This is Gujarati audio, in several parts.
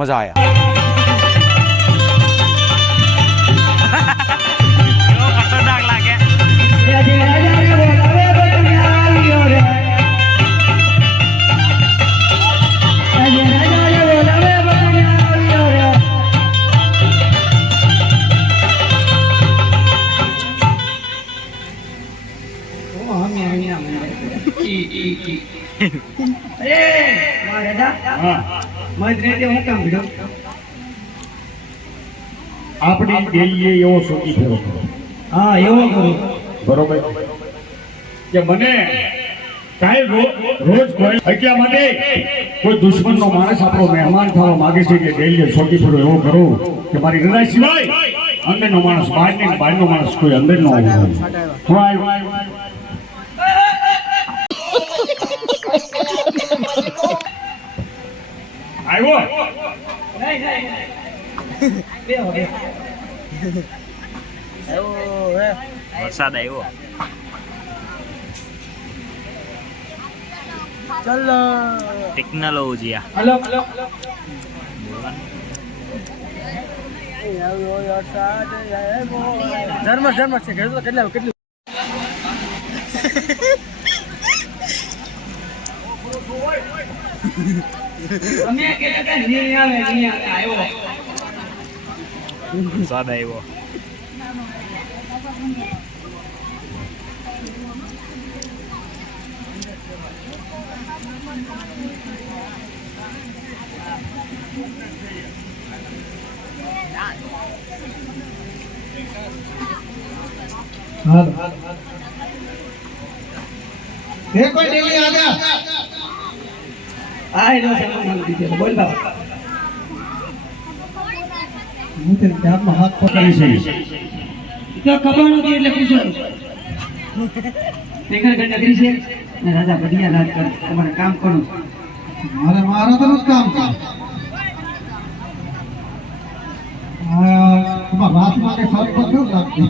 મજા આયા। ખતરનાક લાગે। આપણી ડેલીએ એવો શોકી ફેરો કરો। હા એવો કરું બરોબર કે મને કાલ રોજ કોઈ હત્યા માટે કોઈ દુશ્મનનો માણસ આપણો મહેમાન થવા માંગે છે કે ડેલીએ શોકી ફેરો એવો કરો કે મારી રજા સિવાય અંદરનો માણસ બહાર ને બહારનો માણસ કોઈ અંદર ન આવે। હું આવ્યો વરસાદ આવ્યો। ચાલો ટેકનોલોજી હલો ધર્મ છે કેટલું અમે કે નહીં આવે આવ્યો વરસાદ આવ્યો। देखो डेली आ गया आए नो सामान दीजिए बोल बाबा मुझे क्या हाथ पकड़ी से तो खबर होती એટલે પૂછો મેઘરગઢ નગરી છે ને રાજા બઢિયા રાજ કરે તમારે કામ કરો મારા તો કામ છે તમારા વાત માટે સારું તો કેવું લાગતું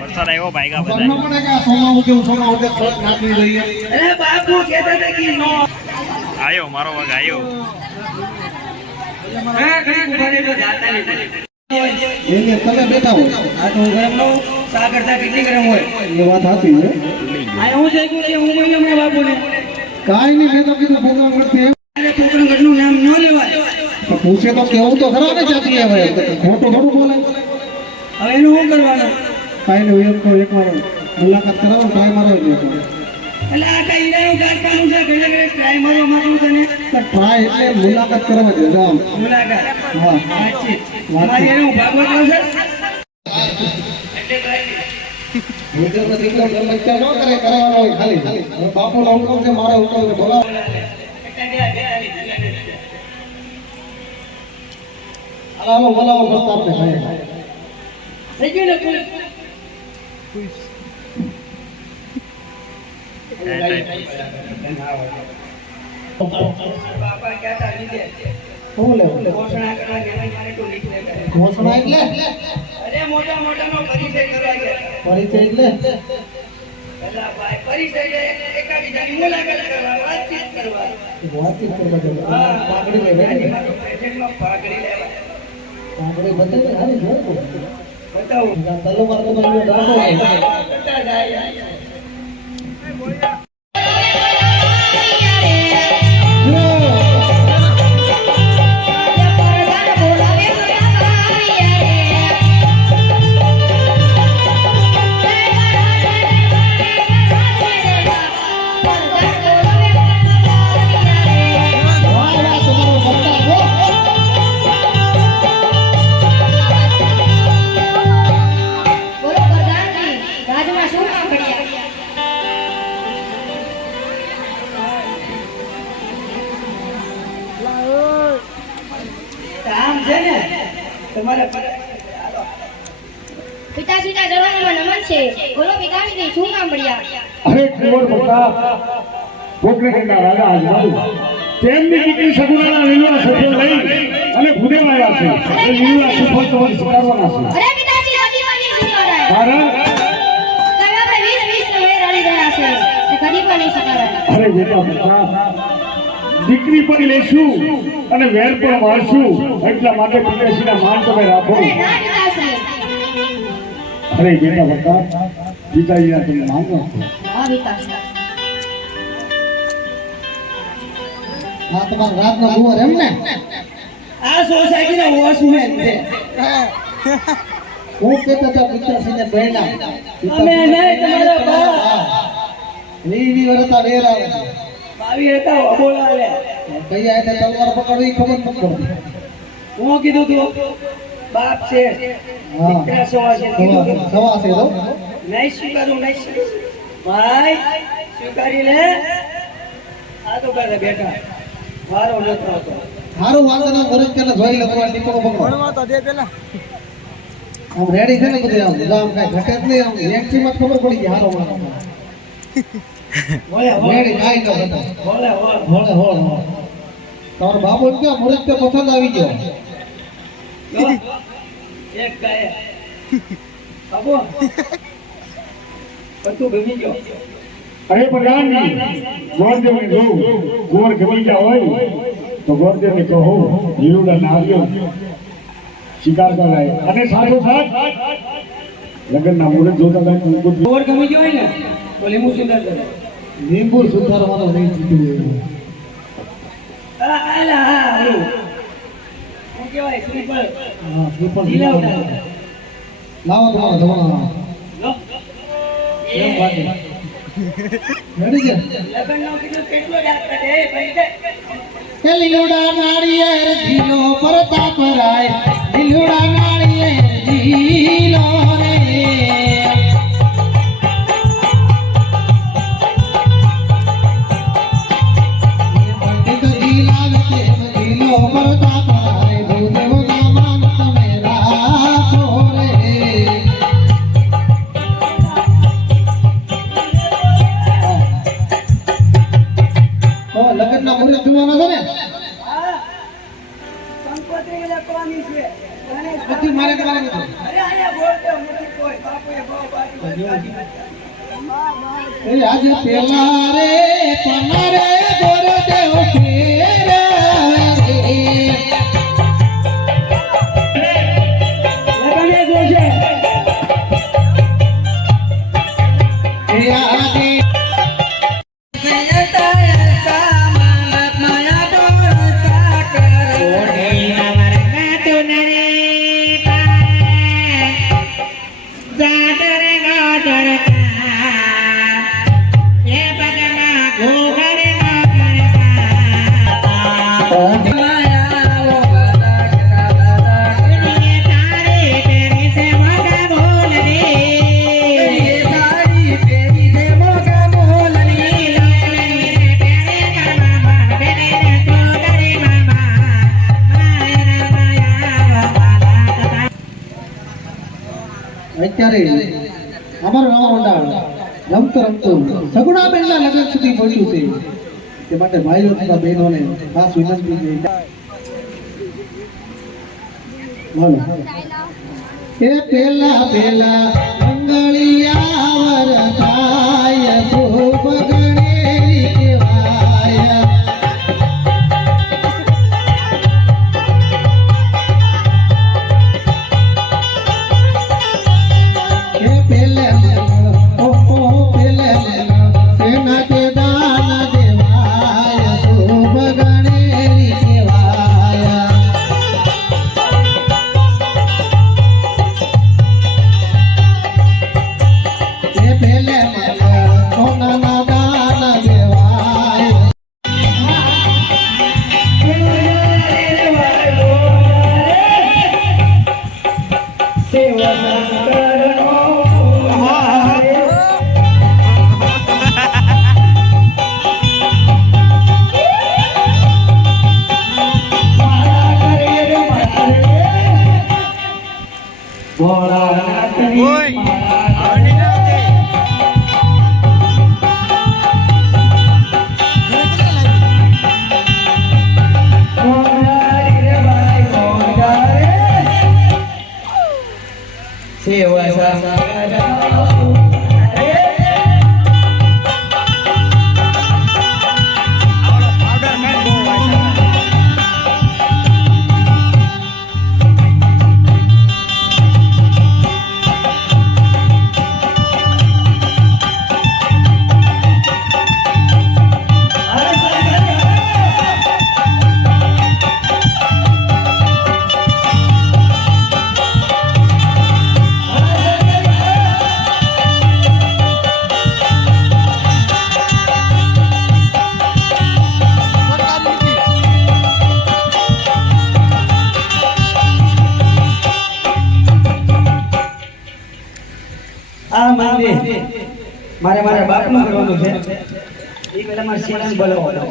વરસાદ આવ્યો ભાઈગા બધા। આયો મારો વગ આયો। તમે બેઠા હો આ તો ગરમ નો સા કરતા કેટલી ગરમ હોય એ વાત સાચી છે આ હું છે કે હું બોલ્યો મારા બાપુને કાઈ નહીં મેં તો કીધું પોકરણગઢ થી પોકરણગઢ નું નામ ન લેવાય તો પૂછે તો કેવું તો ખરા ને જાતી હવે ખોટું થોડું બોલે હવે એનું શું કરવાનું કાઈ નહીં એમ તો એકવાર મુલાકાત કરાવો ટ્રાય મારો એટલે આ કઈ ઈરાયો કાઢવાનું છે કે ટ્રાય મારો મારું તને ટ્રાય એટલે મુલાકાત કરવા દે જાવ મુલાકાત હા વાતચીત મારી એનું ભાગવત આવશે એટલે ટ્રાય મિત્ર નથી તો લક્ષ્ય ન કરે કરવાનો હોય ખાલી બાપુનો હુકમ છે મારો હુકમ છે બોલાવો હાલો બોલાવો બસ આપણે ખાઈએ થઈ ગયું ને બાપા કહેતા લીધે બોલે ઘોષણા કરવા કે મારે તો નીકળે ઘોષણા એટલે અરે મોટા મોટાનો પરિચય કરવા ગયા પરિચય એટલે પેલા ભાઈ પરિચય એકાબીજાની મુલાકાત કરવા વાતચીત કરવા હા પાઘડી લેવાની પ્રેઝન્ટમાં પાઘડી લેવા પાઘડી બતાવે હારી જોતો બતાવો તલ્લો મારતો તો દાડો બતા જાય પિતાશ્રી ના જવાનમાં નમન છે બોલો પિતાશ્રી શું કામ પડ્યા અરે કુંવર પ્રતાપ પોકરણગઢના રાજા આજમાલ તેમની દીકરી સગુણાના લીલા સફળ લઈ અને ભૂદેવ આવ્યા છે એ લીલા સફળ તમારે સ્વીકારવાના છે અરે પિતાશ્રી સજીવાની સ્વીકારાય કારણ તમે 20 નો વેર આવી રહ્યા છે તે કદી પણ નહીં સ્વીકારાય અરે બેટા પ્રતાપ દીકરી પણ લેશું અને વેર પણ વાળશું એટલા માટે પિતાશ્રીના માન તમે રાખો. અરે ના પિતાશ્રી. અરે બેટા બકા પિતાજીના તમે માન રાખો. હા પિતાશ્રી. હા તમારા રાતનો કુંવર એમ ને આ સોસાયટીનો વોચમેન છે હું કહેતો તો પિતાશ્રીને બહેના અમે નહીં તમારા બા લીલી વરતા વેર આવે છે બાવી હતા બોલાવે કયા એટલે તલવાર પકડવી ખબર ન પડતી હું કીધું તું બાપ છે હા સવા છે કીધું સવા છે તો નહીં સ્વીકારું નહીં ભાઈ સ્વીકારી લે આ તો કરે બેટા મારો નતો હતો મારો વાંદનો વરસ કે જોઈ લખવા ટીપો પકડો ભણવા તો દે પેલા આમ રેડી છે ને બધું આમ ગામ કાઈ ઘટે જ નહીં આમ એક્ચી માં ખબર પડી ગઈ હારો મારો ઓય રેડી કાઈ તો હતો બોલે બોલે બોલે તાર બાપુ કે મુરત તે પસંદ આવી ગયો એક ગાય બાબુ બધું ગમી ગયો અરે પ્રધાનજી ગોરદેવને જોઉં ગોર ગમી ગયા હોય તો ગોરદેવને કહો જીરુડા નાવ્યો શિકાર કરાય અને સાથોસાથ લગ્નના મુહૂર્ત જોતા થાય તો ગોર ગમી ગયો હોય ને તો લીંબુ સુધાર કરે લીંબુ સુધારવાનો નહીં જીત્યું આલા હા હું કેવાય શ્રીફળ હા શ્રીફળ લાવો તમારો જવાનો લો એમ વાત રેડી છે લગનનો કીધું કેટલો યાદ કરે ભાઈ કે લીલુડા નાળિયેર જીલો પરતા પરાય લીલુડા નાળિયેર જીલો રે પંડિત જીલા કે જીલો પરતા પરાય ભૂદેવ નામાન તમે રાખો રે લગનના મુહૂર્ત જોવાના છે ને કંકોત્રી લખવાની છે બધી મારે કરવાની છે અરે આયા બોલતો નથી કોઈ બાપુએ બહુ બાકી એ આજે પેલા રે તમારે ગોરદેવ ફેરા રે લગને જોશે એ આજે અત્યારે અમારો નવા મંડળ રમતો રમતો સગુણા બેનના લગ્ન સુધી પહોંચ્યું છે તે માટે ભાઈઓ તથા બહેનોને ખાસ વિનંતી છે બોલો એ પેલા પેલા મંગળિયા વરતાય શુભ ગણેરી કેવાય પાવડર આ મંદિર મારે મારા બાપનું કરવાનું છે એ પેલા મારે શેલાને બોલાવવાનો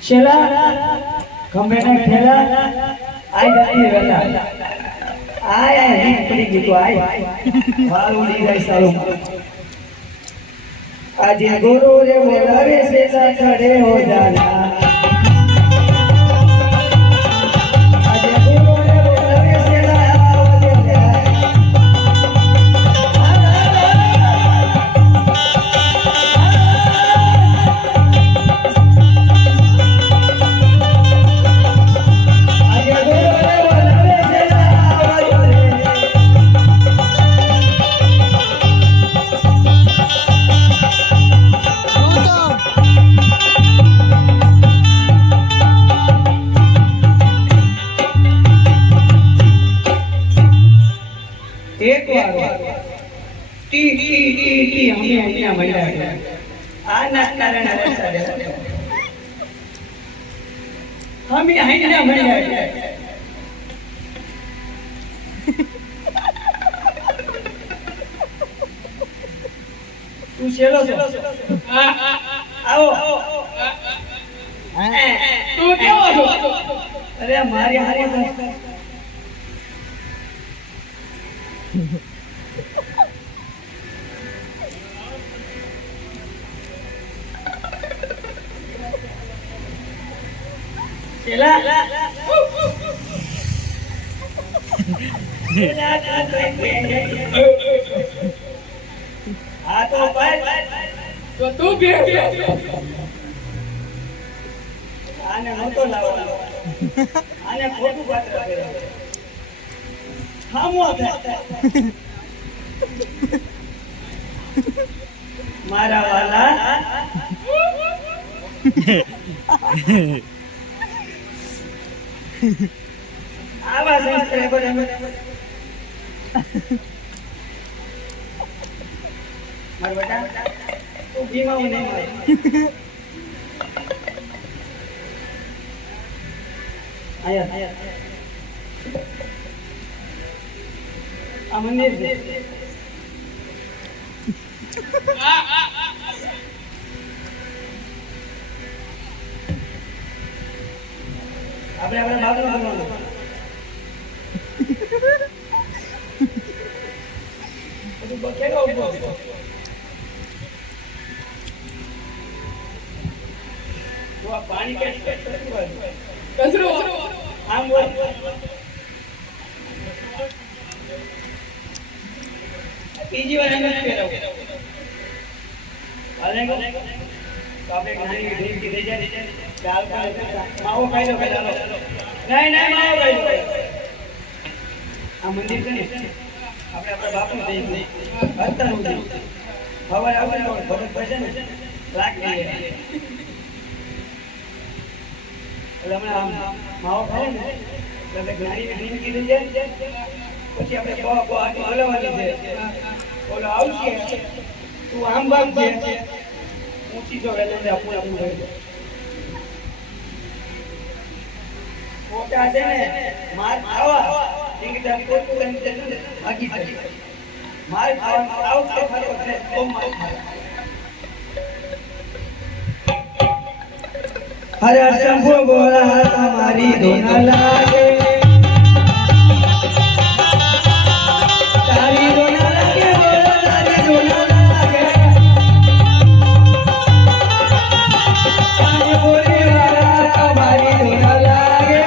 શેલા ખંભેના ઠેલા આઈ જતી વેલા આય રીત પડી ગઈ તો આય વાળ ઉડી જાય સારું આજે ગુરુ રે બોલાવે શેલા ચડે હો જાના આજે ગુરુ રે બોલાવે શેલા આવજે एक बार टी टी टी टी हमें અહીંયા મળ્યા આ ના કારણે વરસાદ હમે અહીંયા મળ્યા તું શેલો છો આવો તું કેવો છો અરે મારી હારી Sila. Atau apa? Tuh biar. Ane motor lawan. Ane foto buat apa? Kamu apa? Marah wala. આવા સબસ્ક્રાઇબર અમે માર બેટા તું બીમાવ નહીં માર આયા આ મંદિર છે આપણે આપણે બાપનું કરવાનું બધું બકેલો ઉભો તો આ પાણી કે કચરો આમ બોલ બીજી વાર એમ જ કરાવ હાલે તો આપણે ઘણી ડ્રીમ કી દે જાય ચાલ કાલ માવો ખાઈ લો પહેલા નહીં માવો ખાઈ લો આ મંદિર છે ને આપણે આપણા બાપનું દઈ દઈએ હસ્તાનું દઈ ખબર આવશે ને ભગત પડશે ને રાખી દઈએ એટલે હમણાં માવો ખાય ને એટલે ઘણી ડ્રીમ કી દે જાય પછી આપણે બહુ આટલું હલવાની છે ઓલો આવશે તું આમ બાપ છે હું સીધો વેલે આપું રહી જાય મોટા છે ને માર ખાવા એકદમ પોતપોતાની રીતે ભાગી જાય માર ખાવા આવ તો ખાતો છે તો માર હરે શંભુ બોલા તમારી ધૂન લાગે તારી ધૂન લાગે બોલો તારી ધૂન લાગે પાંચ બોલી વાળા તમારી ધૂન લાગે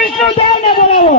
વિષ્ણુ દેવને બોલાવો.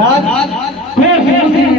રાજ